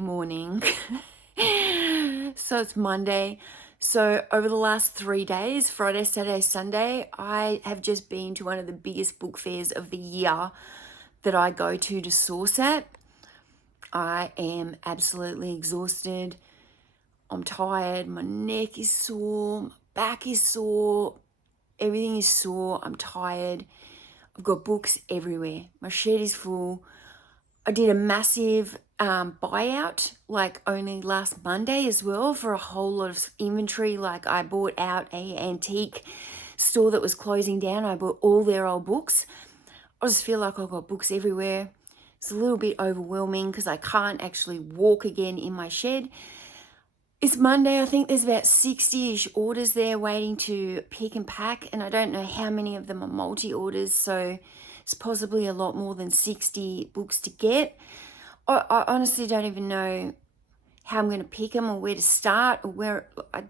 morning. So it's Monday. So over the last 3 days, Friday, Saturday, Sunday, I have just been to one of the biggest book fairs of the year that I go to source at. I am absolutely exhausted. I'm tired. My neck is sore. My back is sore. Everything is sore. I'm tired. I've got books everywhere. My shed is full. I did a massive buyout like only last Monday as well for a whole lot of inventory. Like I bought out a antique store that was closing down. I bought all their old books. I just feel like I've got books everywhere. It's a little bit overwhelming because I can't actually walk again in my shed. It's Monday. I think there's about 60-ish orders there waiting to pick and pack, and I don't know how many of them are multi-orders, so it's possibly a lot more than 60 books to get. I honestly don't even know how I'm going to pick them or where to start or where. I'll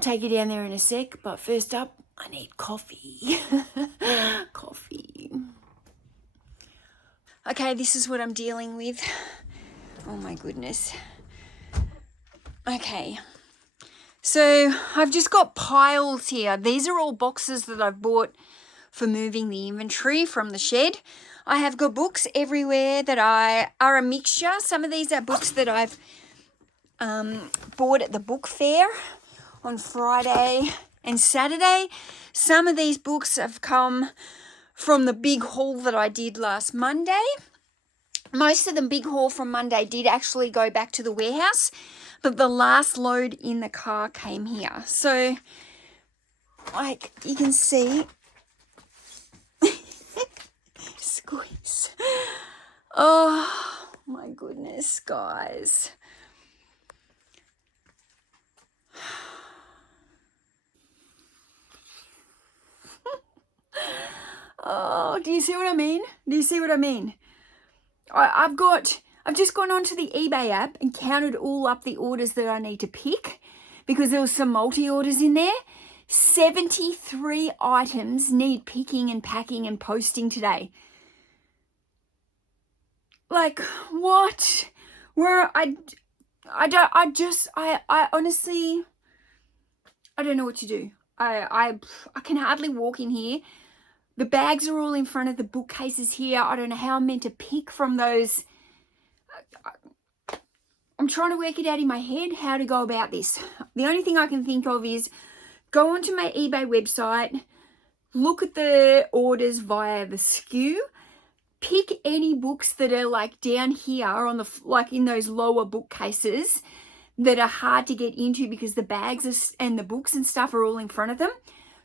take you down there in a sec, but first up, I need coffee. Coffee. Okay, this is what I'm dealing with. Oh my goodness. Okay, so I've just got piles here. These are all boxes that I've bought for moving the inventory from the shed. I have got books everywhere that are a mixture. Some of these are books that I've bought at the book fair on Friday and Saturday. Some of these books have come from the big haul that I did last Monday. Most of the big haul from Monday did actually go back to the warehouse, but the last load in the car came here. So, like you can see, squeeze. Oh my goodness, guys. Oh, do you see what I mean? Do you see what I mean? I've just gone onto the eBay app and counted all up the orders that I need to pick because there was some multi-orders in there. 73 items need picking and packing and posting today. Like, what? Where I honestly, I don't know what to do. I can hardly walk in here. The bags are all in front of the bookcases here. I don't know how I'm meant to pick from those. I'm trying to work it out in my head how to go about this. The only thing I can think of is go onto my eBay website, look at the orders via the SKU, pick any books that are like down here on the, like in those lower bookcases that are hard to get into because the bags and the books and stuff are all in front of them.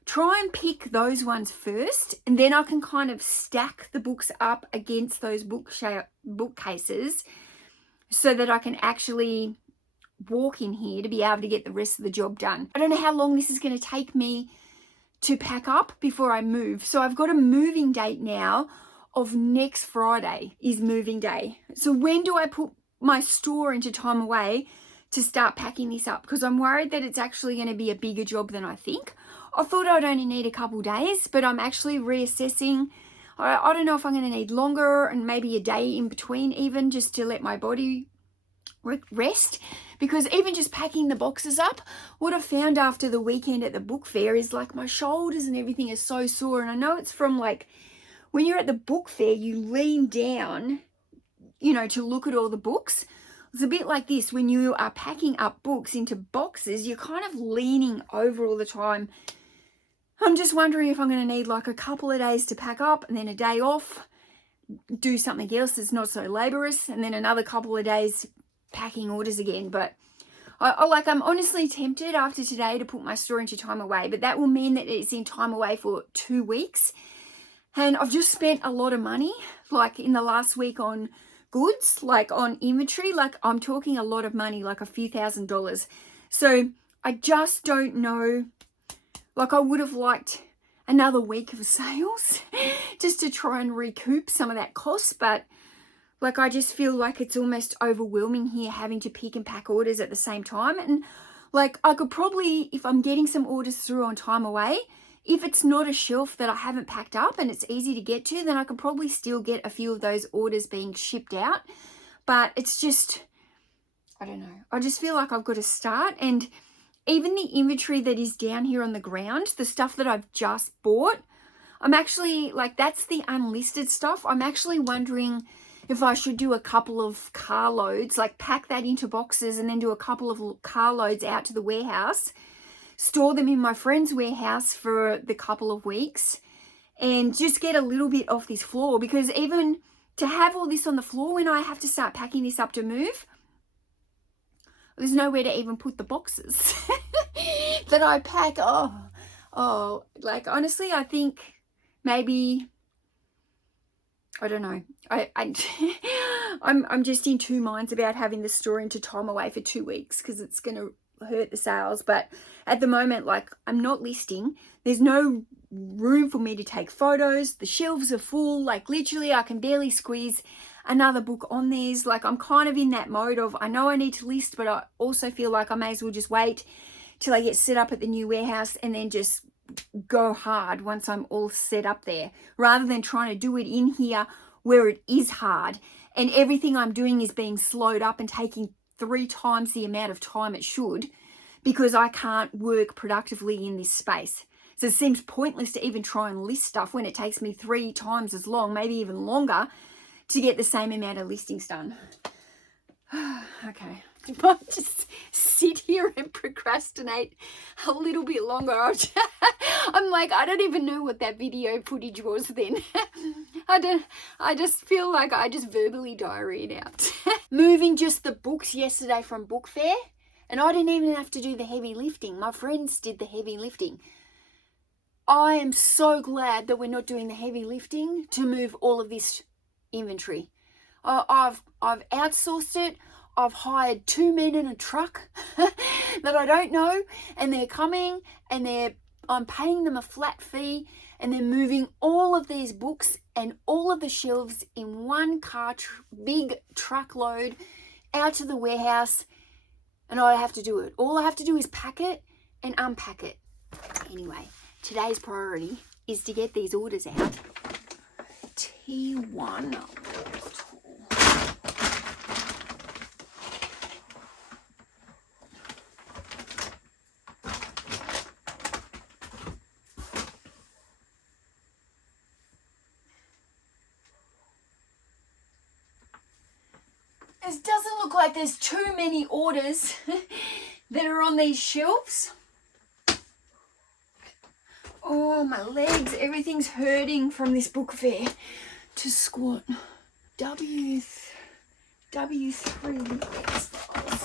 Try and pick those ones first, and then I can kind of stack the books up against those bookcases so that I can actually walk in here to be able to get the rest of the job done. I don't know how long this is going to take me to pack up before I move. So I've got a moving date now of next Friday is moving day. So when do I put my store into time away to start packing this up? Because I'm worried that it's actually going to be a bigger job than I think. I thought I'd only need a couple days, but I'm actually reassessing. I don't know if I'm going to need longer and maybe a day in between even just to let my body rest. Because even just packing the boxes up, what I found after the weekend at the book fair is like my shoulders and everything is so sore. And I know it's from like when you're at the book fair, you lean down, you know, to look at all the books. It's a bit like this when you are packing up books into boxes, you're kind of leaning over all the time. I'm just wondering if I'm going to need like a couple of days to pack up and then a day off, do something else that's not so laborious, and then another couple of days packing orders again. But I'm honestly tempted after today to put my store into time away, but that will mean that it's in time away for 2 weeks. And I've just spent a lot of money, like in the last week on goods, like on inventory, like I'm talking a lot of money, like a few $1,000s. So I just don't know. Like I would have liked another week of sales just to try and recoup some of that cost. But like, I just feel like it's almost overwhelming here having to pick and pack orders at the same time. And like, I could probably, if I'm getting some orders through on time away, if it's not a shelf that I haven't packed up and it's easy to get to, then I could probably still get a few of those orders being shipped out. but it's just, I don't know. I just feel like I've got to start. And even the inventory that is down here on the ground, the stuff that I've just bought, I'm actually, like, that's the unlisted stuff. I'm actually wondering if I should do a couple of carloads, like pack that into boxes and then do a couple of carloads out to the warehouse, store them in my friend's warehouse for the couple of weeks, and just get a little bit off this floor. Because even to have all this on the floor when I have to start packing this up to move, there's nowhere to even put the boxes that I pack. Oh, like, honestly, I think maybe, I don't know. I'm just in two minds about having the store into Tom away for 2 weeks, because it's going to hurt the sales. But at the moment, like, I'm not listing. There's no room for me to take photos. The shelves are full. Like, literally, I can barely squeeze another book on these. Like, I'm kind of in that mode of, I know I need to list, but I also feel like I may as well just wait till I get set up at the new warehouse and then just go hard once I'm all set up there, rather than trying to do it in here where it is hard and everything I'm doing is being slowed up and taking 3 times the amount of time it should, because I can't work productively in this space. So it seems pointless to even try and list stuff when it takes me 3 times as long, maybe even longer, to get the same amount of listings done. Okay, I might just sit here and procrastinate a little bit longer. I'm like, I don't even know what that video footage was then. I just feel like I just verbally diarrheaed out. Moving just the books yesterday from Book Fair, and I didn't even have to do the heavy lifting. My friends did the heavy lifting. I am so glad that we're not doing the heavy lifting to move all of this inventory. I've outsourced it. I've hired 2 men in a truck that I don't know, and they're coming, and I'm paying them a flat fee, and they're moving all of these books and all of the shelves in one car, big truckload, out to the warehouse, and I have to do it. All I have to do is pack it and unpack it. Anyway, today's priority is to get these orders out. T1. It doesn't look like there's too many orders that are on these shelves. Oh, my legs, everything's hurting from this book fair to squat. W3 textiles.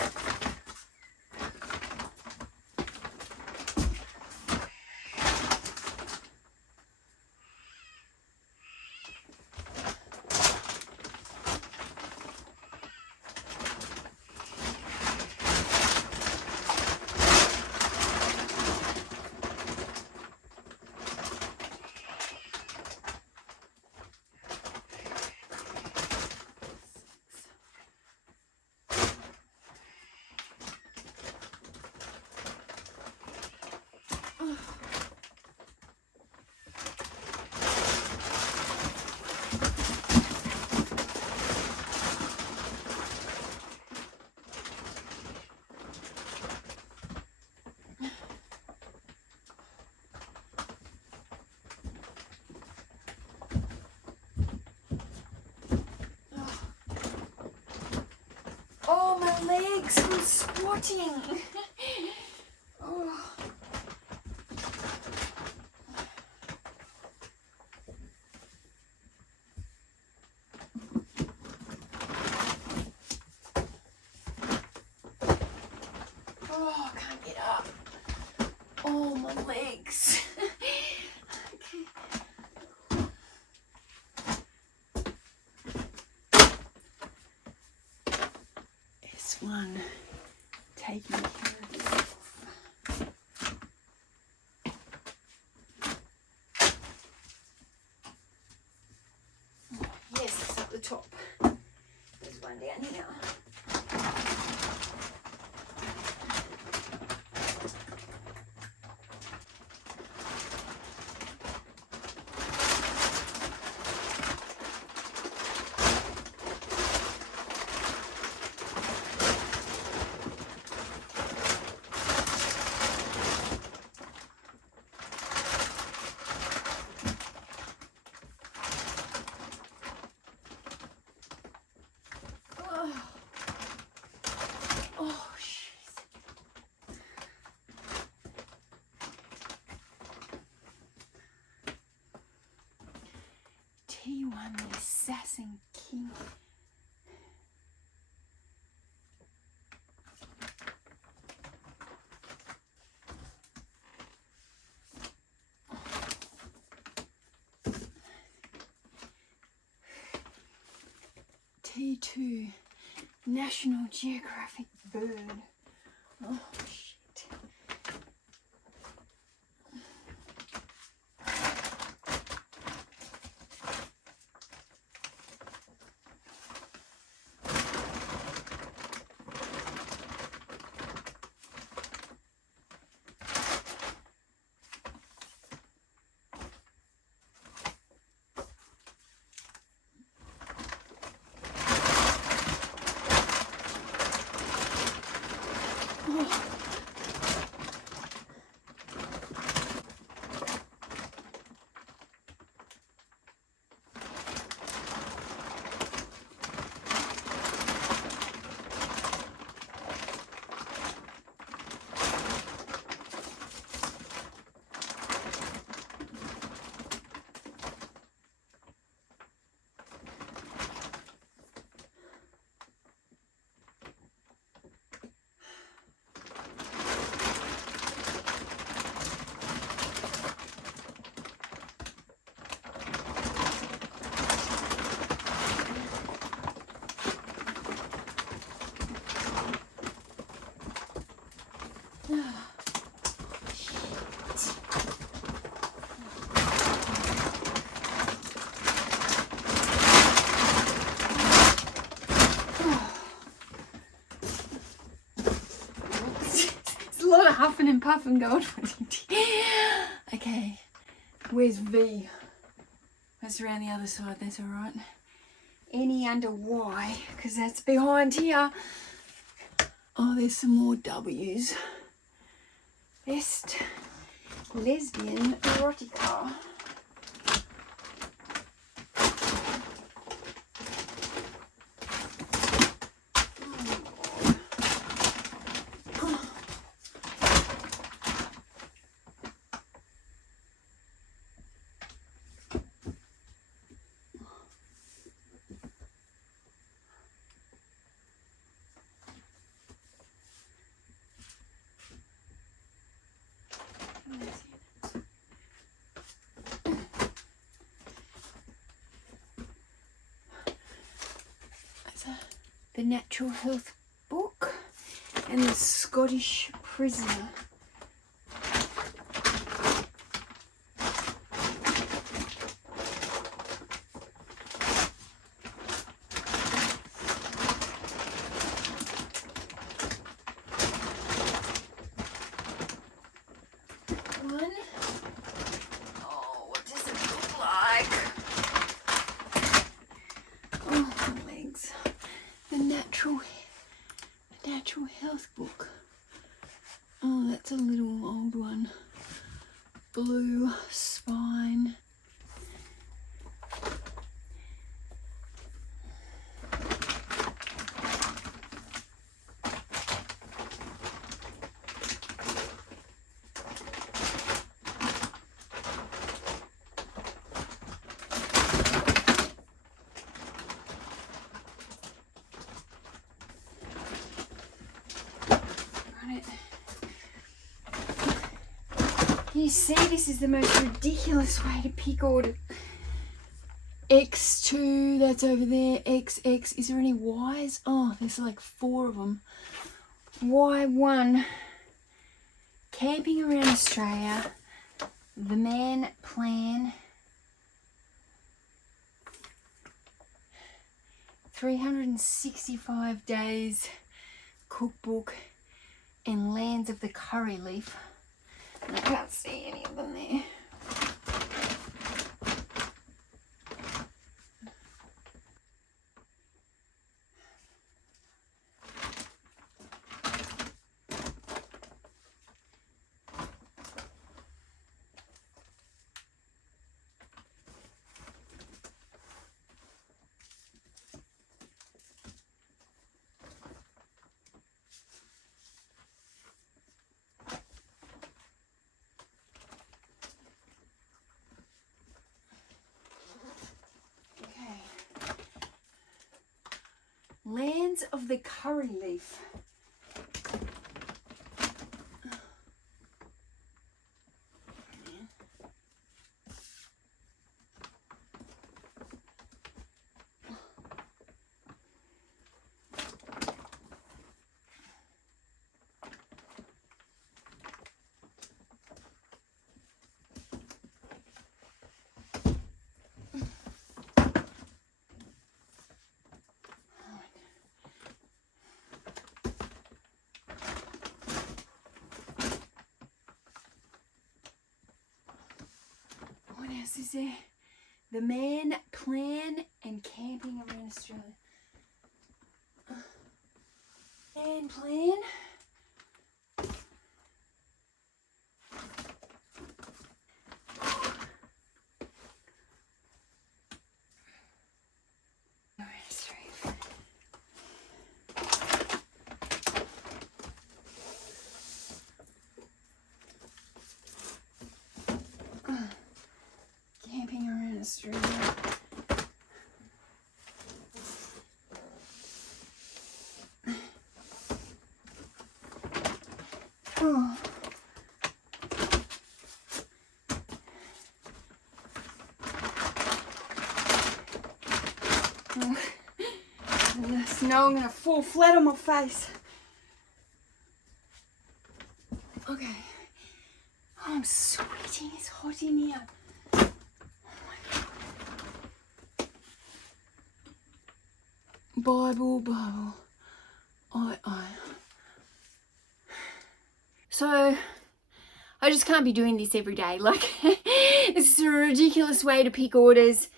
Oh, my legs from squatting. Oh. Oh, I can't get up. Oh, my legs. Okay. One taking care of itself. Oh, yes, it's up the top. There's one down here. Assassin King. T2 National Geographic bird. Oh shit. It's a lot of huffing and puffing going on. Okay, where's V? That's around the other side, that's alright. Any under Y, because that's behind here. Oh, there's some more W's. Best lesbian erotica. The Natural Health book and the Scottish Prisoner. One. Oh, what does it look like? Oh, my legs. The Natural Health book. Oh, that's a little old one. Blue spine. You see, this is the most ridiculous way to pick order. X2, that's over there. XX, is there any Ys? Oh, there's like 4 of them. Y1, camping around Australia, the man plan, 365 days cookbook, and lands of the curry leaf. I can't see any of them there. remains of the curry leaf. What else is there? The Man Plan and Camping Around Australia. Man Plan. Camping Around Australia. Oh. Now I'm going to fall flat on my face. Okay. Oh, I'm sweating. It's hot in here. Oh my God. Bible. I. So, I just can't be doing this every day. Like, it's a ridiculous way to pick orders.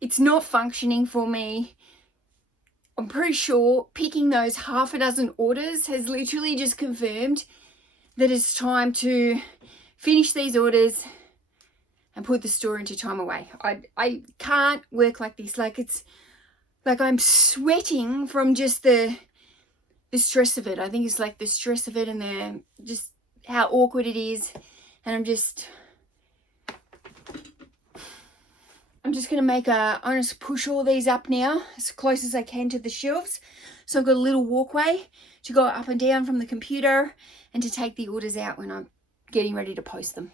It's not functioning for me. I'm pretty sure picking those half a dozen orders has literally just confirmed that it's time to finish these orders and put the store into time away. I can't work like this. Like, it's like I'm sweating from just the stress of it. I think it's like the stress of it and the just how awkward it is. And I'm just I'm just push all these up now as close as I can to the shelves. So I've got a little walkway to go up and down from the computer and to take the orders out when I'm getting ready to post them.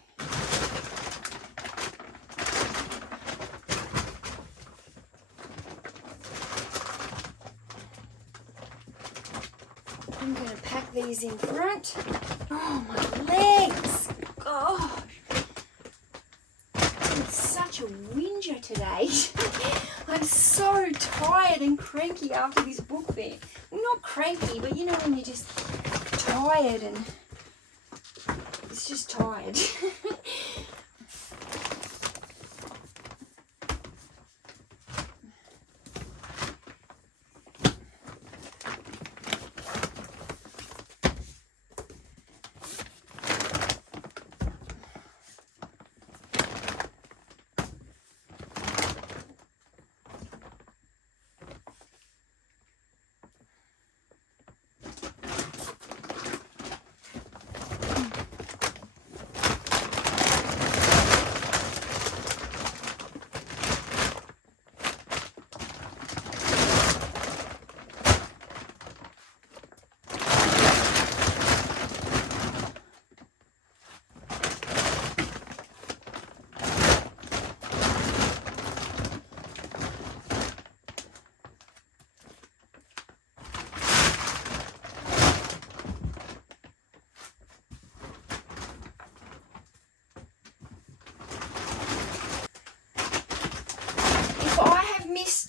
I'm going to pack these in front. Oh, my legs. Gosh. I'm such a whinger today. I'm so tired and cranky after this book fair. Well, not cranky, but you know when you're just tired and it's just tired.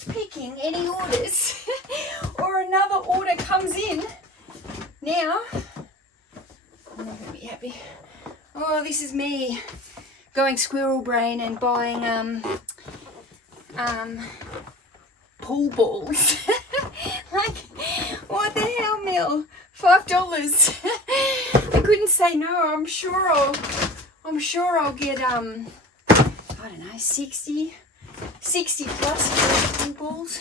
Picking any orders or another order comes in now, I'm not going to be happy. Oh, this is me going squirrel brain and buying pool balls. Like, what the hell, Mel? $5. I couldn't say no. I'm sure I'll get I don't know, 60 plus pool balls.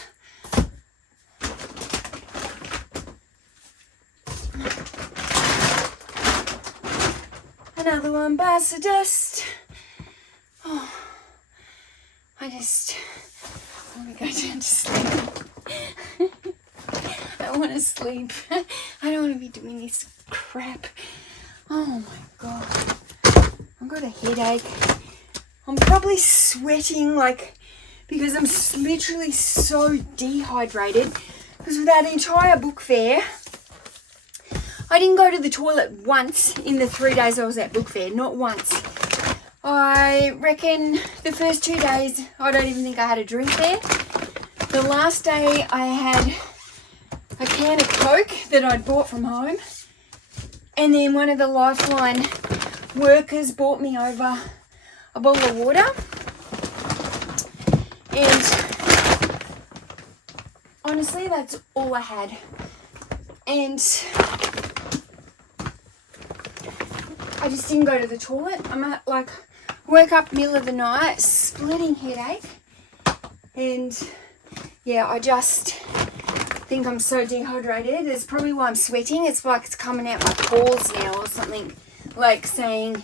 Another one bites the dust. Oh, I want to go down to sleep. don't want to sleep. I don't want to be doing this crap. Oh my God. I've got a headache. I'm probably sweating because I'm literally so dehydrated. Because with that entire book fair, I didn't go to the toilet once in the 3 days I was at book fair. Not once. I reckon the first 2 days, I don't even think I had a drink there. The last day I had a can of Coke that I'd bought from home. And then one of the Lifeline workers bought me over a bottle of water. And honestly, that's all I had. And I just didn't go to the toilet. Woke up middle of the night, splitting headache. And yeah, I just think I'm so dehydrated. It's probably why I'm sweating. It's like it's coming out my pores now or something. Like saying,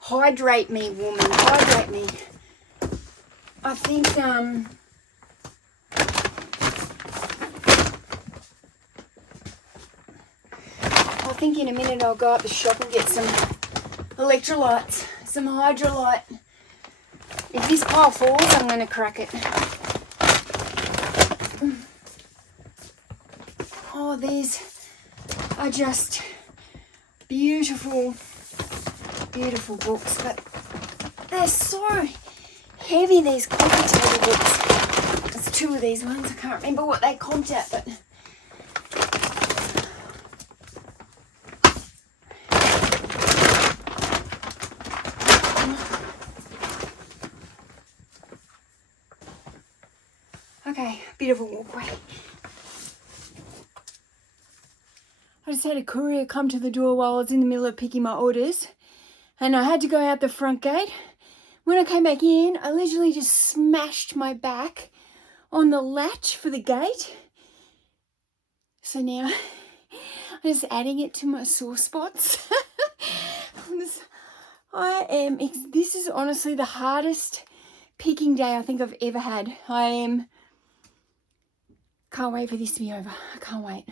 hydrate me, woman, hydrate me. I think, in a minute I'll go up the shop and get some electrolytes, some hydrolyte. If this pile falls, I'm going to crack it. Oh, these are just beautiful, beautiful books, but they're so heavy, these coffee table books. There's two of these ones. I can't remember what they comped at, but okay, bit of a walkway. I just had a courier come to the door while I was in the middle of picking my orders, and I had to go out the front gate. When I came back in, I literally just smashed my back on the latch for the gate. So now I'm just adding it to my sore spots. This is honestly the hardest picking day I think I've ever had. Can't wait for this to be over. I can't wait.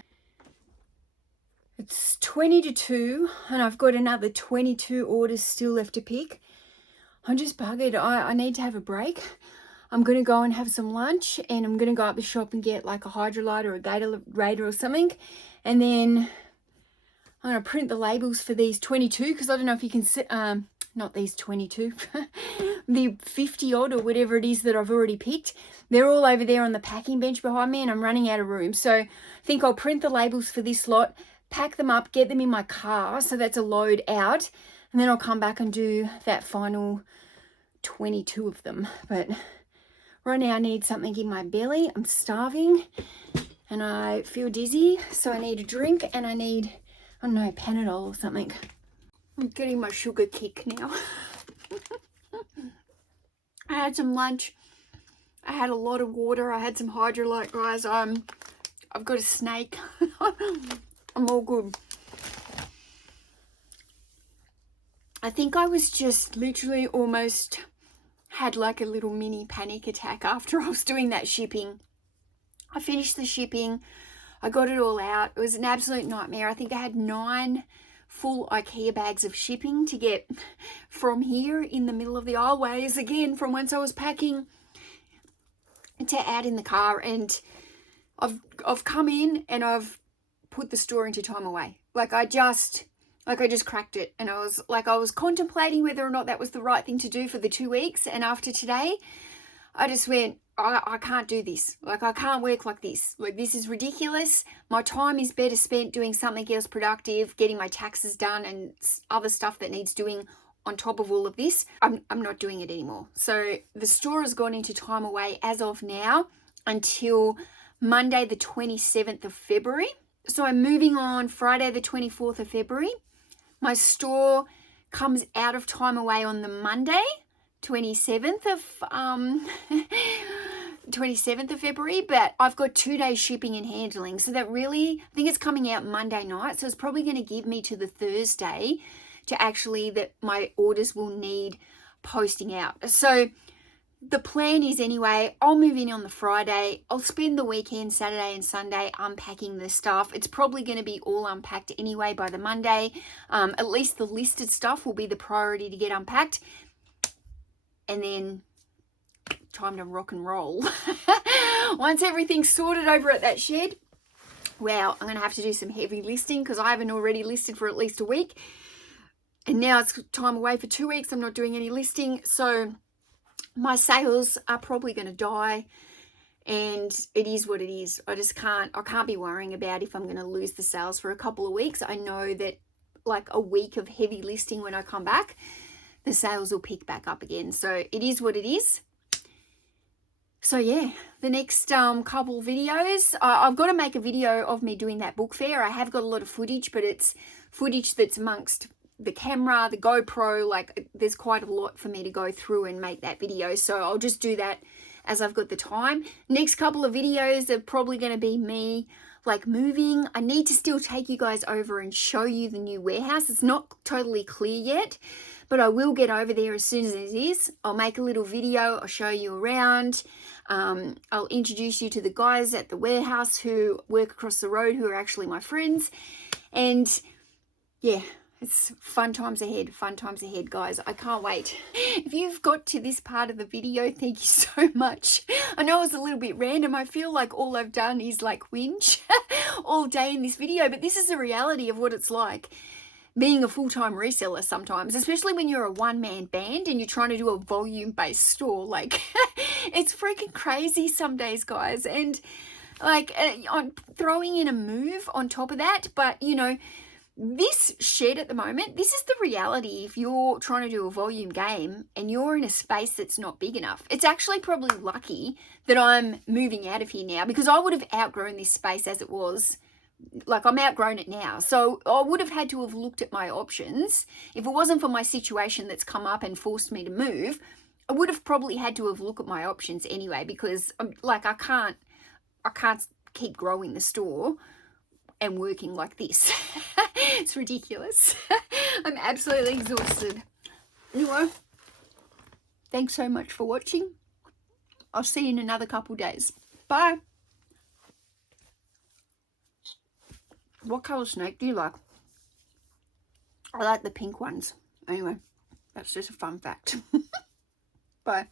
It's 20 to 2 and I've got another 22 orders still left to pick. I'm just buggered. I need to have a break. I'm going to go and have some lunch and I'm going to go up the shop and get like a Hydrolyte or a Gatorade or something. And then I'm going to print the labels for these 22 because I don't know if you can see, not these 22, the 50 odd or whatever it is that I've already picked. They're all over there on the packing bench behind me and I'm running out of room. So I think I'll print the labels for this lot, pack them up, get them in my car. So that's a load out. And then I'll come back and do that final 22 of them. But right now I need something in my belly. I'm starving and I feel dizzy. So I need a drink and I need, I don't know, Panadol or something. I'm getting my sugar kick now. I had some lunch. I had a lot of water. I had some Hydrolyte, guys. I've got a snake. I'm all good. I think I was just literally almost had like a little mini panic attack after I was doing that shipping. I finished the shipping. I got it all out. It was an absolute nightmare. I think I had 9 full IKEA bags of shipping to get from here in the middle of the aisleways again from whence I was packing to out in the car. And I've come in and I've put the store into time away. I just cracked it, and I was contemplating whether or not that was the right thing to do for the 2 weeks. And after today, I just went, I can't do this. I can't work like this. This is ridiculous. My time is better spent doing something else productive, getting my taxes done and other stuff that needs doing on top of all of this. I'm not doing it anymore. So the store has gone into time away as of now until Monday, the 27th of February. So I'm moving on Friday, the 24th of February. My store comes out of time away on the Monday, 27th of February, but I've got 2 days shipping and handling. So that really, I think it's coming out Monday night. So it's probably going to give me to the Thursday to actually that my orders will need posting out. So the plan is anyway, I'll move in on the Friday. I'll spend the weekend, Saturday and Sunday, unpacking the stuff. It's probably going to be all unpacked anyway by the Monday. At least the listed stuff will be the priority to get unpacked. And then time to rock and roll. Once everything's sorted over at that shed, wow, I'm going to have to do some heavy listing because I haven't already listed for at least a week. And now it's time away for 2 weeks. I'm not doing any listing. So my sales are probably going to die, and it is what it is. I can't be worrying about if I'm going to lose the sales for a couple of weeks. I know that like a week of heavy listing, when I come back, the sales will pick back up again. So it is what it is. So yeah, the next couple videos, I've got to make a video of me doing that book fair. I have got a lot of footage, but it's footage that's amongst the camera, the GoPro, like there's quite a lot for me to go through and make that video. So I'll just do that as I've got the time. Next couple of videos are probably going to be me like moving. I need to still take you guys over and show you the new warehouse. It's not totally clear yet, but I will get over there as soon as it is. I'll make a little video. I'll show you around. I'll introduce you to the guys at the warehouse who work across the road, who are actually my friends. And yeah, it's fun times ahead, guys. I can't wait. If you've got to this part of the video, thank you so much. I know it was a little bit random. I feel like all I've done is like whinge all day in this video, but this is the reality of what it's like being a full-time reseller sometimes, especially when you're a one-man band and you're trying to do a volume-based store. Like, it's freaking crazy some days, guys. And like, I'm throwing in a move on top of that, but you know, this shed at the moment, this is the reality. If you're trying to do a volume game and you're in a space that's not big enough, it's actually probably lucky that I'm moving out of here now, because I would have outgrown this space as it was. Like, I'm outgrown it now. So I would have had to have looked at my options. If it wasn't for my situation that's come up and forced me to move, I would have probably had to have looked at my options anyway, because like I can't keep growing the store and working like this. It's ridiculous. I'm absolutely exhausted. Anyway, thanks so much for watching. I'll see you in another couple days. Bye. What colour snake do you like? I like the pink ones. Anyway, that's just a fun fact. Bye.